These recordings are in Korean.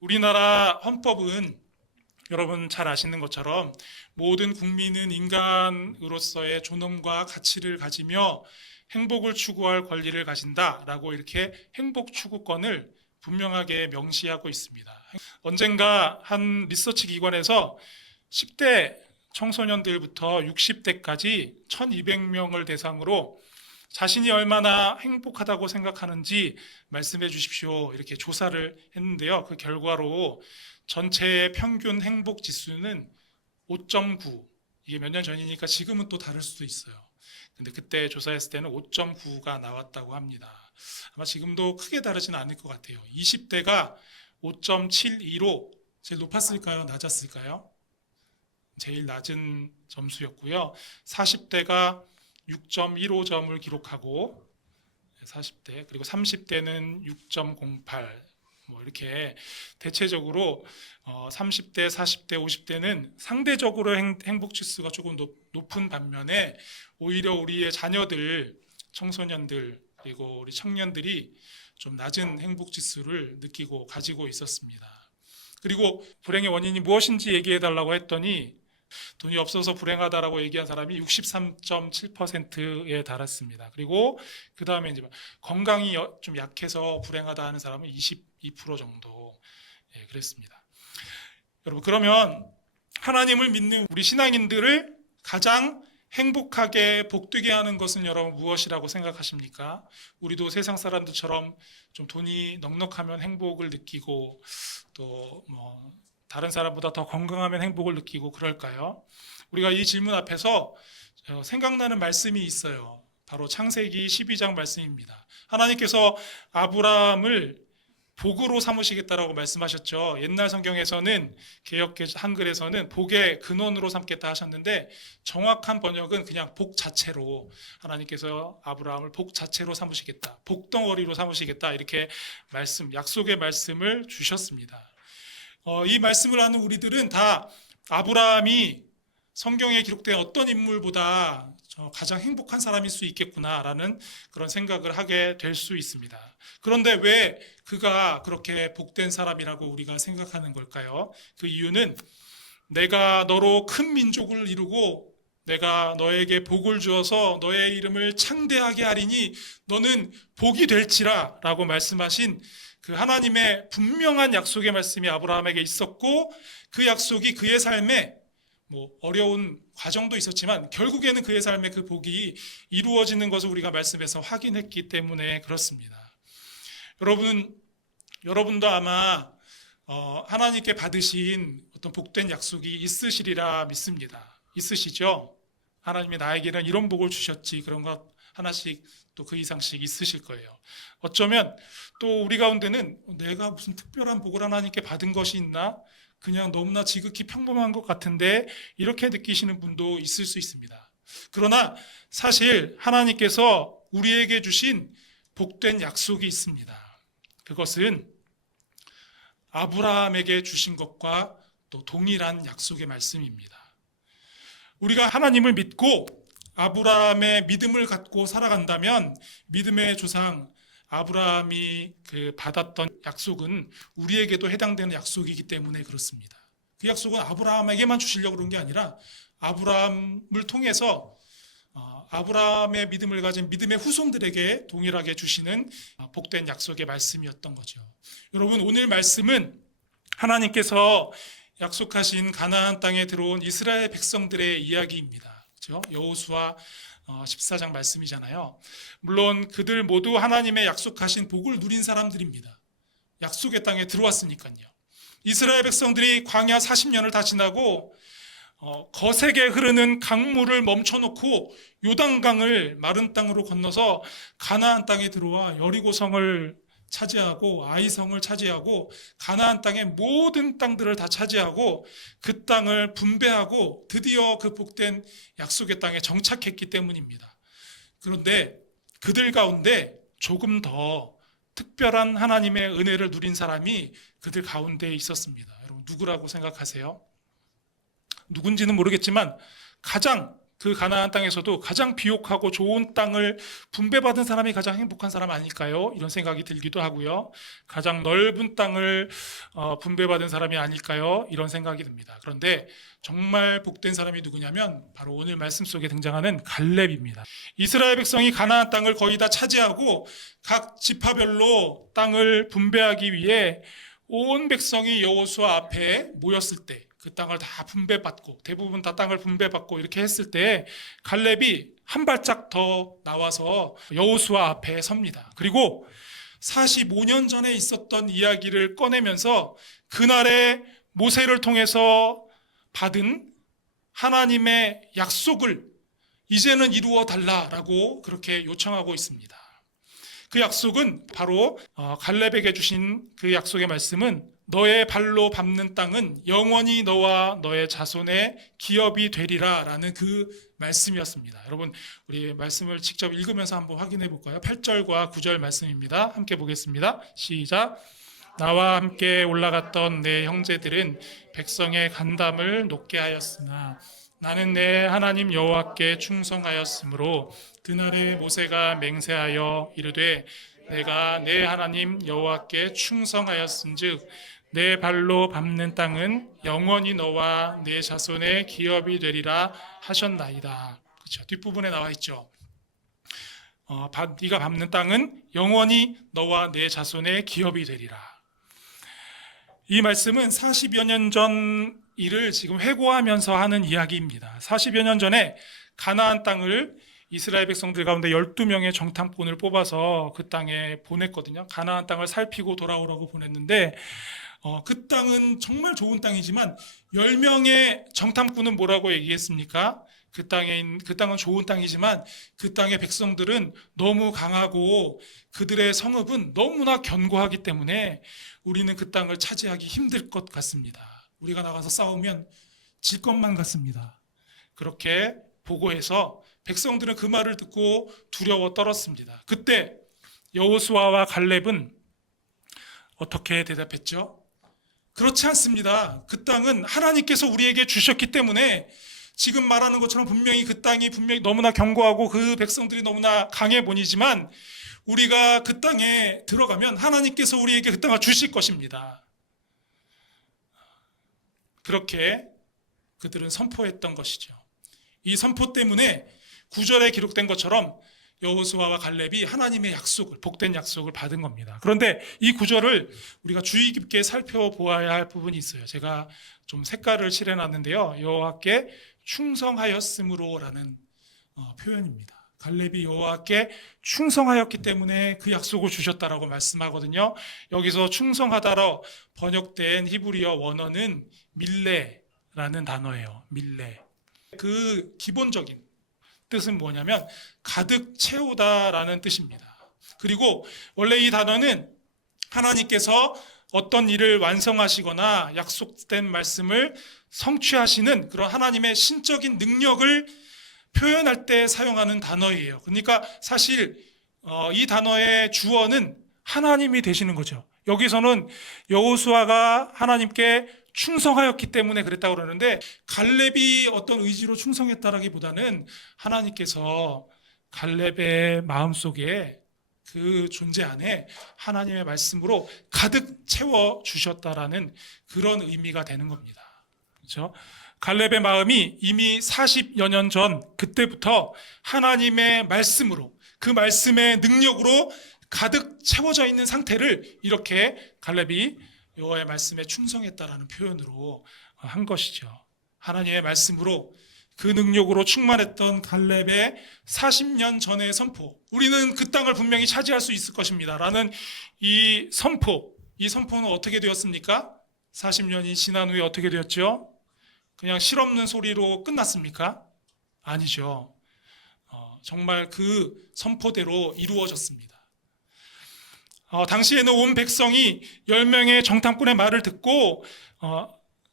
우리나라 헌법은 여러분 잘 아시는 것처럼 모든 국민은 인간으로서의 존엄과 가치를 가지며 행복을 추구할 권리를 가진다라고 이렇게 행복 추구권을 분명하게 명시하고 있습니다. 언젠가 한 리서치 기관에서 10대 청소년들부터 60대까지 1200명을 대상으로 자신이 얼마나 행복하다고 생각하는지 말씀해 주십시오. 이렇게 조사를 했는데요. 그 결과로 전체의 평균 행복 지수는 5.9. 이게 몇 년 전이니까 지금은 또 다를 수도 있어요. 근데 그때 조사했을 때는 5.9가 나왔다고 합니다. 아마 지금도 크게 다르지는 않을 것 같아요. 20대가 5.72로 제일 높았을까요? 낮았을까요? 제일 낮은 점수였고요. 40대가 6.15점을 기록하고 40대 그리고 30대는 6.08 뭐 이렇게 대체적으로 30대, 40대, 50대는 상대적으로 행복 지수가 조금 높은 반면에 오히려 우리의 자녀들, 청소년들 그리고 우리 청년들이 좀 낮은 행복 지수를 느끼고 가지고 있었습니다. 그리고 불행의 원인이 무엇인지 얘기해 달라고 했더니 돈이 없어서 불행하다라고 얘기한 사람이 63.7%에 달했습니다. 그리고 그 다음에 이제 건강이 좀 약해서 불행하다 하는 사람은 22% 정도 그랬습니다. 여러분 그러면 하나님을 믿는 우리 신앙인들을 가장 행복하게 복되게 하는 것은 여러분 무엇이라고 생각하십니까? 우리도 세상 사람들처럼 좀 돈이 넉넉하면 행복을 느끼고 또 뭐 다른 사람보다 더 건강하면 행복을 느끼고 그럴까요? 우리가 이 질문 앞에서 생각나는 말씀이 있어요. 바로 창세기 12장 말씀입니다. 하나님께서 아브라함을 복으로 삼으시겠다라고 말씀하셨죠. 옛날 성경에서는 개역 한글에서는 복의 근원으로 삼겠다 하셨는데 정확한 번역은 그냥 복 자체로 하나님께서 아브라함을 복 자체로 삼으시겠다. 복덩어리로 삼으시겠다. 이렇게 약속의 말씀을 주셨습니다. 이 말씀을 하는 우리들은 다 아브라함이 성경에 기록된 어떤 인물보다 가장 행복한 사람일 수 있겠구나라는 그런 생각을 하게 될 수 있습니다. 그런데 왜 그가 그렇게 복된 사람이라고 우리가 생각하는 걸까요? 그 이유는 내가 너로 큰 민족을 이루고 내가 너에게 복을 주어서 너의 이름을 창대하게 하리니 너는 복이 될지라 라고 말씀하신 그 하나님의 분명한 약속의 말씀이 아브라함에게 있었고 그 약속이 그의 삶에 뭐 어려운 과정도 있었지만 결국에는 그의 삶에 그 복이 이루어지는 것을 우리가 말씀에서 확인했기 때문에 그렇습니다. 여러분도 아마 하나님께 받으신 어떤 복된 약속이 있으시리라 믿습니다. 있으시죠? 하나님이 나에게는 이런 복을 주셨지 그런 것 하나씩 또 그 이상씩 있으실 거예요. 어쩌면 또 우리 가운데는 내가 무슨 특별한 복을 하나님께 받은 것이 있나? 그냥 너무나 지극히 평범한 것 같은데 이렇게 느끼시는 분도 있을 수 있습니다. 그러나 사실 하나님께서 우리에게 주신 복된 약속이 있습니다. 그것은 아브라함에게 주신 것과 또 동일한 약속의 말씀입니다. 우리가 하나님을 믿고 아브라함의 믿음을 갖고 살아간다면 믿음의 조상 아브라함이 받았던 약속은 우리에게도 해당되는 약속이기 때문에 그렇습니다. 그 약속은 아브라함에게만 주시려고 그런 게 아니라 아브라함을 통해서 아브라함의 믿음을 가진 믿음의 후손들에게 동일하게 주시는 복된 약속의 말씀이었던 거죠. 여러분 오늘 말씀은 하나님께서 약속하신 가나안 땅에 들어온 이스라엘 백성들의 이야기입니다. 그렇죠? 여호수아 14장 말씀이잖아요. 물론 그들 모두 하나님의 약속하신 복을 누린 사람들입니다. 약속의 땅에 들어왔으니까요. 이스라엘 백성들이 광야 40년을 다 지나고 거세게 흐르는 강물을 멈춰놓고 요단강을 마른 땅으로 건너서 가나안 땅에 들어와 여리고성을 차지하고 아이성을 차지하고 가나안 땅의 모든 땅들을 다 차지하고 그 땅을 분배하고 드디어 그 복된 약속의 땅에 정착했기 때문입니다. 그런데 그들 가운데 조금 더 특별한 하나님의 은혜를 누린 사람이 그들 가운데 있었습니다. 여러분 누구라고 생각하세요? 누군지는 모르겠지만 가장 그 가나안 땅에서도 가장 비옥하고 좋은 땅을 분배받은 사람이 가장 행복한 사람 아닐까요? 이런 생각이 들기도 하고요. 가장 넓은 땅을 분배받은 사람이 아닐까요? 이런 생각이 듭니다. 그런데 정말 복된 사람이 누구냐면 바로 오늘 말씀 속에 등장하는 갈렙입니다. 이스라엘 백성이 가나안 땅을 거의 다 차지하고 각 지파별로 땅을 분배하기 위해 온 백성이 여호수아 앞에 모였을 때, 그 땅을 다 분배받고 대부분 다 땅을 분배받고 이렇게 했을 때 갈렙이 한 발짝 더 나와서 여호수아 앞에 섭니다. 그리고 45년 전에 있었던 이야기를 꺼내면서 그날의 모세를 통해서 받은 하나님의 약속을 이제는 이루어 달라라고 그렇게 요청하고 있습니다. 그 약속은 바로 갈렙에게 주신 그 약속의 말씀은 너의 발로 밟는 땅은 영원히 너와 너의 자손의 기업이 되리라 라는 그 말씀이었습니다. 여러분, 우리 말씀을 직접 읽으면서 한번 확인해 볼까요? 8절과 9절 말씀입니다. 함께 보겠습니다. 시작. 나와 함께 올라갔던 내 형제들은 백성의 간담을 높게 하였으나 나는 내 하나님 여호와께 충성하였으므로 그날에 모세가 맹세하여 이르되 내가 내 하나님 여호와께 충성하였은즉 내 발로 밟는 땅은 영원히 너와 내 자손의 기업이 되리라 하셨나이다. 그렇죠. 뒷부분에 나와 있죠. 네가 밟는 땅은 영원히 너와 내 자손의 기업이 되리라. 이 말씀은 40여 년 전 일을 지금 회고하면서 하는 이야기입니다. 40여 년 전에 가나안 땅을 이스라엘 백성들 가운데 12명의 정탐꾼을 뽑아서 그 땅에 보냈거든요. 가나안 땅을 살피고 돌아오라고 보냈는데 그 땅은 정말 좋은 땅이지만 10명의 정탐꾼은 뭐라고 얘기했습니까? 그 땅은 좋은 땅이지만 그 땅의 백성들은 너무 강하고 그들의 성읍은 너무나 견고하기 때문에 우리는 그 땅을 차지하기 힘들 것 같습니다. 우리가 나가서 싸우면 질 것만 같습니다. 그렇게 보고해서 백성들은 그 말을 듣고 두려워 떨었습니다. 그때 여호수아와 갈렙은 어떻게 대답했죠? 그렇지 않습니다. 그 땅은 하나님께서 우리에게 주셨기 때문에 지금 말하는 것처럼 분명히 그 땅이 분명히 너무나 견고하고 그 백성들이 너무나 강해 보이지만 우리가 그 땅에 들어가면 하나님께서 우리에게 그 땅을 주실 것입니다. 그렇게 그들은 선포했던 것이죠. 이 선포 때문에 9절에 기록된 것처럼 여호수아와 갈렙이 하나님의 약속을, 복된 약속을 받은 겁니다. 그런데 이 9절을 우리가 주의 깊게 살펴보아야 할 부분이 있어요. 제가 좀 색깔을 칠해놨는데요. 여호와께 충성하였으므로라는 표현입니다. 갈렙이 여호와께 충성하였기 때문에 그 약속을 주셨다라고 말씀하거든요. 여기서 충성하다로 번역된 히브리어 원어는 밀레라는 단어예요. 밀레. 그 기본적인 뜻은 뭐냐면 가득 채우다라는 뜻입니다. 그리고 원래 이 단어는 하나님께서 어떤 일을 완성하시거나 약속된 말씀을 성취하시는 그런 하나님의 신적인 능력을 표현할 때 사용하는 단어예요. 그러니까 사실 이 단어의 주어는 하나님이 되시는 거죠. 여기서는 여호수아가 하나님께 충성하였기 때문에 그랬다고 그러는데 갈렙이 어떤 의지로 충성했다라기보다는 하나님께서 갈렙의 마음속에 그 존재 안에 하나님의 말씀으로 가득 채워 주셨다라는 그런 의미가 되는 겁니다. 그렇죠? 갈렙의 마음이 이미 40여 년 전 그때부터 하나님의 말씀으로 그 말씀의 능력으로 가득 채워져 있는 상태를 이렇게 갈렙이 여호와의 말씀에 충성했다라는 표현으로 한 것이죠. 하나님의 말씀으로 그 능력으로 충만했던 갈렙의 40년 전의 선포, 우리는 그 땅을 분명히 차지할 수 있을 것입니다 라는 이 선포는 어떻게 되었습니까? 40년이 지난 후에 어떻게 되었죠? 그냥 실없는 소리로 끝났습니까? 아니죠. 정말 그 선포대로 이루어졌습니다. 당시에는 온 백성이 10명의 정탐꾼의 말을 듣고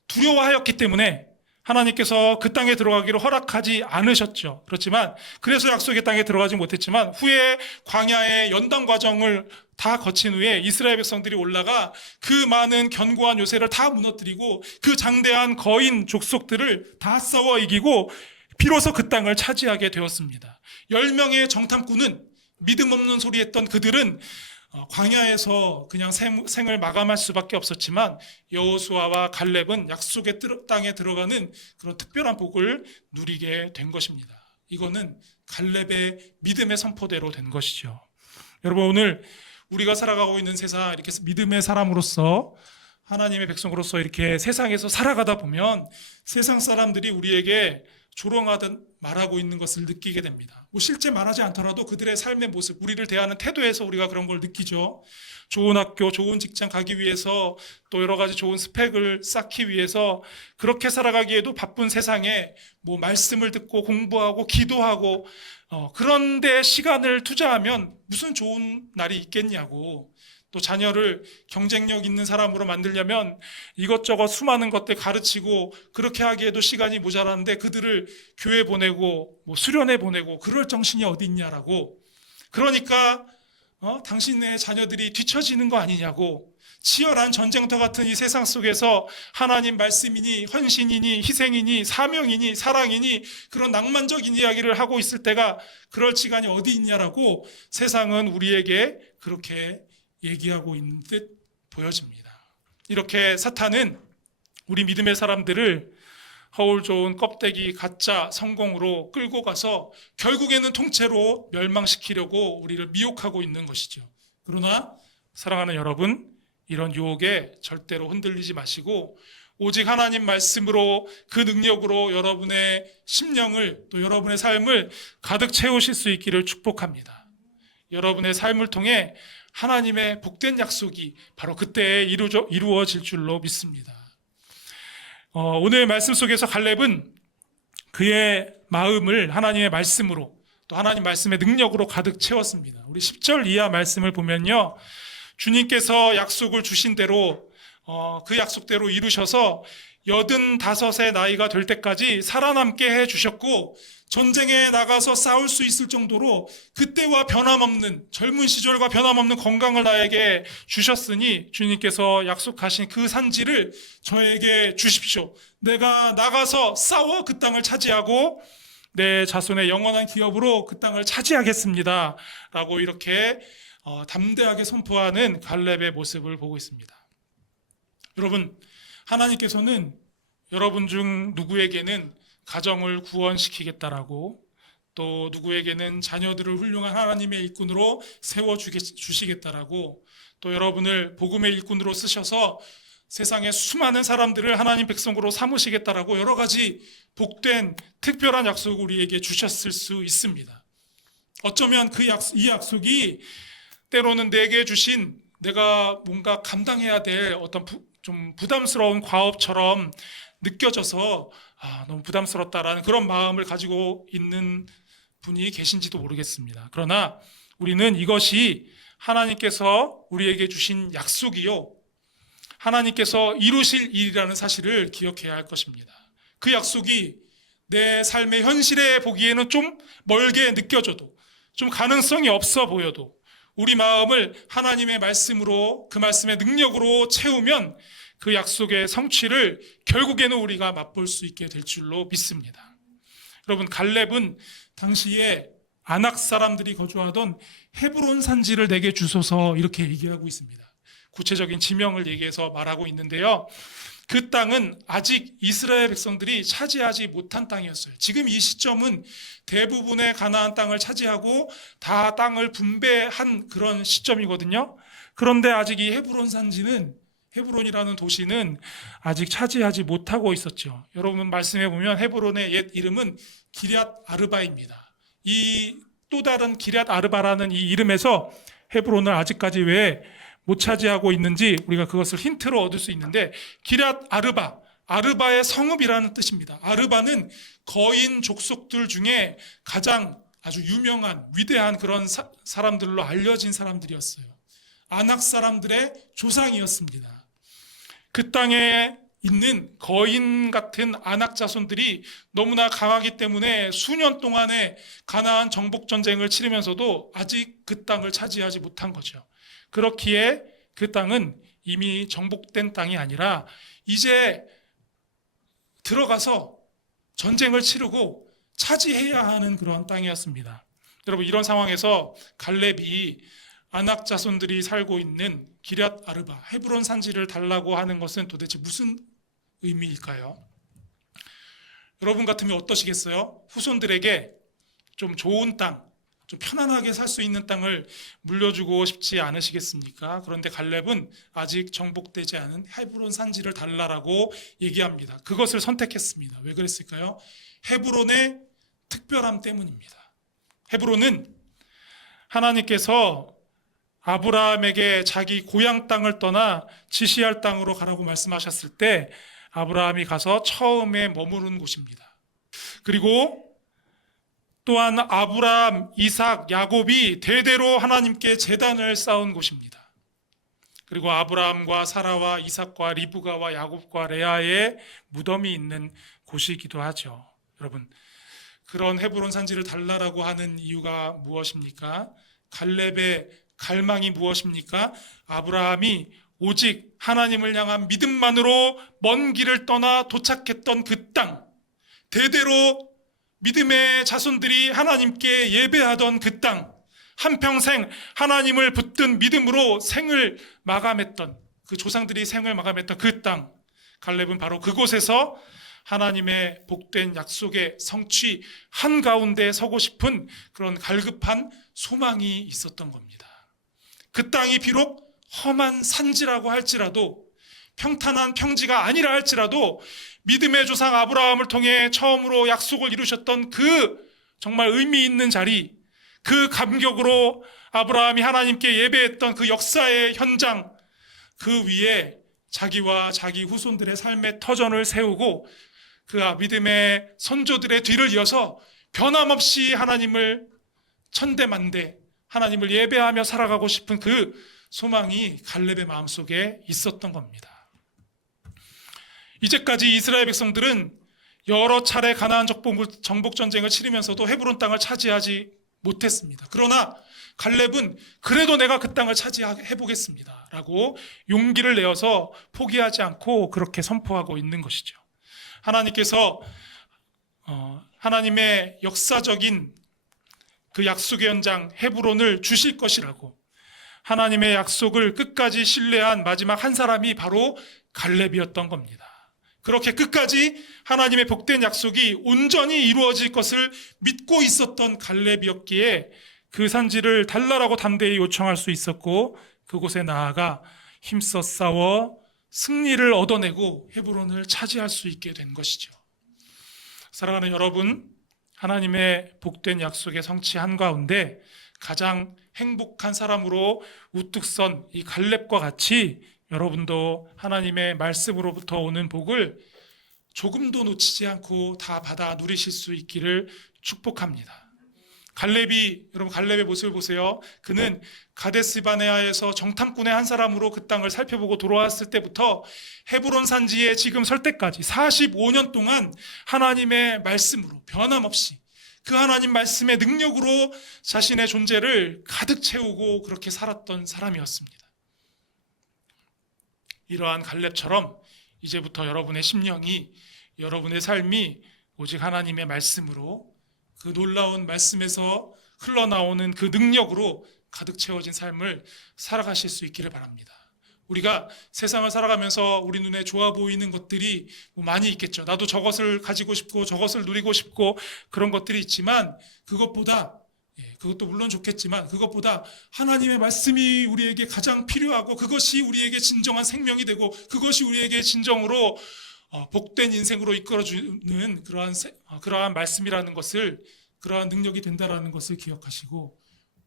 두려워하였기 때문에 하나님께서 그 땅에 들어가기를 허락하지 않으셨죠. 그렇지만 그래서 약속의 땅에 들어가지 못했지만 후에 광야의 연단 과정을 다 거친 후에 이스라엘 백성들이 올라가 그 많은 견고한 요새를 다 무너뜨리고 그 장대한 거인 족속들을 다 싸워 이기고 비로소 그 땅을 차지하게 되었습니다. 10명의 정탐꾼은 믿음 없는 소리 했던 그들은 광야에서 그냥 생을 마감할 수밖에 없었지만 여호수아와 갈렙은 약속의 땅에 들어가는 그런 특별한 복을 누리게 된 것입니다. 이거는 갈렙의 믿음의 선포대로 된 것이죠. 여러분, 오늘 우리가 살아가고 있는 세상, 이렇게 믿음의 사람으로서, 하나님의 백성으로서 이렇게 세상에서 살아가다 보면 세상 사람들이 우리에게 조롱하듯 말하고 있는 것을 느끼게 됩니다. 뭐 실제 말하지 않더라도 그들의 삶의 모습, 우리를 대하는 태도에서 우리가 그런 걸 느끼죠. 좋은 학교, 좋은 직장 가기 위해서, 또 여러 가지 좋은 스펙을 쌓기 위해서 그렇게 살아가기에도 바쁜 세상에 뭐 말씀을 듣고 공부하고 기도하고 그런데 시간을 투자하면 무슨 좋은 날이 있겠냐고, 또 자녀를 경쟁력 있는 사람으로 만들려면 이것저것 수많은 것들 가르치고 그렇게 하기에도 시간이 모자라는데 그들을 교회 보내고 뭐 수련회 보내고 그럴 정신이 어디 있냐라고, 그러니까 당신의 자녀들이 뒤처지는 거 아니냐고, 치열한 전쟁터 같은 이 세상 속에서 하나님 말씀이니 헌신이니 희생이니 사명이니 사랑이니 그런 낭만적인 이야기를 하고 있을 때가 그럴 시간이 어디 있냐라고 세상은 우리에게 그렇게 얘기하고 있는 듯 보여집니다. 이렇게 사탄은 우리 믿음의 사람들을 허울 좋은 껍데기 가짜 성공으로 끌고 가서 결국에는 통째로 멸망시키려고 우리를 미혹하고 있는 것이죠. 그러나 사랑하는 여러분, 이런 유혹에 절대로 흔들리지 마시고 오직 하나님 말씀으로, 그 능력으로 여러분의 심령을, 또 여러분의 삶을 가득 채우실 수 있기를 축복합니다. 여러분의 삶을 통해 하나님의 복된 약속이 바로 그때에 이루어질 줄로 믿습니다. 오늘 말씀 속에서 갈렙은 그의 마음을 하나님의 말씀으로, 또 하나님 말씀의 능력으로 가득 채웠습니다. 우리 10절 이하 말씀을 보면요, 주님께서 약속을 주신 대로 그 약속대로 이루셔서 85의 나이가 될 때까지 살아남게 해주셨고, 전쟁에 나가서 싸울 수 있을 정도로 그때와 변함없는, 젊은 시절과 변함없는 건강을 나에게 주셨으니 주님께서 약속하신 그 산지를 저에게 주십시오. 내가 나가서 싸워 그 땅을 차지하고 내 자손의 영원한 기업으로 그 땅을 차지하겠습니다 라고 이렇게 담대하게 선포하는 갈렙의 모습을 보고 있습니다. 여러분, 하나님께서는 여러분 중 누구에게는 가정을 구원시키겠다라고, 또 누구에게는 자녀들을 훌륭한 하나님의 일꾼으로 세워주시겠다라고, 또 여러분을 복음의 일꾼으로 쓰셔서 세상의 수많은 사람들을 하나님 백성으로 삼으시겠다라고 여러 가지 복된 특별한 약속을 우리에게 주셨을 수 있습니다. 어쩌면 이 약속이 때로는 내게 주신, 내가 뭔가 감당해야 될 어떤 좀 부담스러운 과업처럼 느껴져서 너무 부담스럽다라는 그런 마음을 가지고 있는 분이 계신지도 모르겠습니다. 그러나 우리는 이것이 하나님께서 우리에게 주신 약속이요, 하나님께서 이루실 일이라는 사실을 기억해야 할 것입니다. 그 약속이 내 삶의 현실에 보기에는 좀 멀게 느껴져도, 좀 가능성이 없어 보여도 우리 마음을 하나님의 말씀으로, 그 말씀의 능력으로 채우면 그 약속의 성취를 결국에는 우리가 맛볼 수 있게 될 줄로 믿습니다. 여러분, 갈렙은 당시에 아낙 사람들이 거주하던 헤브론 산지를 내게 주소서 이렇게 얘기하고 있습니다. 구체적인 지명을 얘기해서 말하고 있는데요, 그 땅은 아직 이스라엘 백성들이 차지하지 못한 땅이었어요. 지금 이 시점은 대부분의 가나안 땅을 차지하고 다 땅을 분배한 그런 시점이거든요. 그런데 아직 이 헤브론 산지는, 헤브론이라는 도시는 아직 차지하지 못하고 있었죠. 여러분, 말씀해 보면 헤브론의 옛 이름은 기럇 아르바입니다. 이 또 다른 기럇 아르바라는 이 이름에서 헤브론을 아직까지 왜 못 차지하고 있는지 우리가 그것을 힌트로 얻을 수 있는데, 기럇 아르바, 아르바의 성읍이라는 뜻입니다. 아르바는 거인 족속들 중에 가장 아주 유명한 위대한 그런 사람들로 알려진 사람들이었어요. 아낙 사람들의 조상이었습니다. 그 땅에 있는 거인 같은 아낙 자손들이 너무나 강하기 때문에 수년 동안의 가나안 정복 전쟁을 치르면서도 아직 그 땅을 차지하지 못한 거죠. 그렇기에 그 땅은 이미 정복된 땅이 아니라 이제 들어가서 전쟁을 치르고 차지해야 하는 그러한 땅이었습니다. 여러분, 이런 상황에서 갈렙이 아낙 자손들이 살고 있는 기럇 아르바 헤브론 산지를 달라고 하는 것은 도대체 무슨 의미일까요? 여러분 같으면 어떠시겠어요? 후손들에게 좀 좋은 땅, 좀 편안하게 살 수 있는 땅을 물려주고 싶지 않으시겠습니까? 그런데 갈렙은 아직 정복되지 않은 헤브론 산지를 달라라고 얘기합니다. 그것을 선택했습니다. 왜 그랬을까요? 헤브론의 특별함 때문입니다. 헤브론은 하나님께서 아브라함에게 자기 고향 땅을 떠나 지시할 땅으로 가라고 말씀하셨을 때 아브라함이 가서 처음에 머무른 곳입니다. 그리고 또한 아브라함, 이삭, 야곱이 대대로 하나님께 제단을 쌓은 곳입니다. 그리고 아브라함과 사라와 이삭과 리브가와 야곱과 레아의 무덤이 있는 곳이기도 하죠. 여러분, 그런 헤브론 산지를 달라라고 하는 이유가 무엇입니까? 갈렙의 갈망이 무엇입니까? 아브라함이 오직 하나님을 향한 믿음만으로 먼 길을 떠나 도착했던 그 땅, 대대로 믿음의 자손들이 하나님께 예배하던 그 땅, 한평생 하나님을 붙든 믿음으로 생을 마감했던, 그 조상들이 생을 마감했던 그 땅, 갈렙은 바로 그곳에서 하나님의 복된 약속의 성취 한가운데 서고 싶은 그런 갈급한 소망이 있었던 겁니다. 그 땅이 비록 험한 산지라고 할지라도, 평탄한 평지가 아니라 할지라도 믿음의 조상 아브라함을 통해 처음으로 약속을 이루셨던 그 정말 의미 있는 자리, 그 감격으로 아브라함이 하나님께 예배했던 그 역사의 현장, 그 위에 자기와 자기 후손들의 삶의 터전을 세우고 그 믿음의 선조들의 뒤를 이어서 변함없이 하나님을 천대만대 하나님을 예배하며 살아가고 싶은 그 소망이 갈렙의 마음속에 있었던 겁니다. 이제까지 이스라엘 백성들은 여러 차례 가나안 정복 전쟁을 치르면서도 헤브론 땅을 차지하지 못했습니다. 그러나 갈렙은 그래도 내가 그 땅을 차지해 보겠습니다 라고 용기를 내어서 포기하지 않고 그렇게 선포하고 있는 것이죠. 하나님께서 하나님의 역사적인 그 약속의 현장 헤브론을 주실 것이라고 하나님의 약속을 끝까지 신뢰한 마지막 한 사람이 바로 갈렙이었던 겁니다. 그렇게 끝까지 하나님의 복된 약속이 온전히 이루어질 것을 믿고 있었던 갈렙이었기에 그 산지를 달라라고 담대히 요청할 수 있었고 그곳에 나아가 힘써 싸워 승리를 얻어내고 헤브론을 차지할 수 있게 된 것이죠. 사랑하는 여러분, 하나님의 복된 약속의 성취 한가운데 가장 행복한 사람으로 우뚝 선 이 갈렙과 같이 여러분도 하나님의 말씀으로부터 오는 복을 조금도 놓치지 않고 다 받아 누리실 수 있기를 축복합니다. 여러분 갈렙의 모습을 보세요. 그는 가데스바네아에서 정탐꾼의 한 사람으로 그 땅을 살펴보고 돌아왔을 때부터 헤브론 산지에 지금 설 때까지 45년 동안 하나님의 말씀으로 변함없이 그 하나님 말씀의 능력으로 자신의 존재를 가득 채우고 그렇게 살았던 사람이었습니다. 이러한 갈렙처럼 이제부터 여러분의 심령이, 여러분의 삶이 오직 하나님의 말씀으로 그 놀라운 말씀에서 흘러나오는 그 능력으로 가득 채워진 삶을 살아가실 수 있기를 바랍니다. 우리가 세상을 살아가면서 우리 눈에 좋아 보이는 것들이 많이 있겠죠. 나도 저것을 가지고 싶고 저것을 누리고 싶고 그런 것들이 있지만 그것도 물론 좋겠지만 그것보다 하나님의 말씀이 우리에게 가장 필요하고 그것이 우리에게 진정한 생명이 되고 그것이 우리에게 진정으로 복된 인생으로 이끌어주는 그러한 말씀이라는 것을, 그러한 능력이 된다라는 것을 기억하시고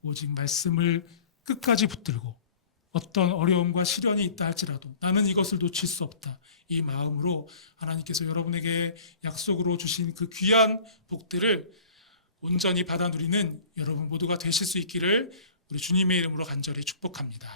오직 말씀을 끝까지 붙들고 어떤 어려움과 시련이 있다 할지라도 나는 이것을 놓칠 수 없다, 이 마음으로 하나님께서 여러분에게 약속으로 주신 그 귀한 복들을 온전히 받아 누리는 여러분 모두가 되실 수 있기를 우리 주님의 이름으로 간절히 축복합니다.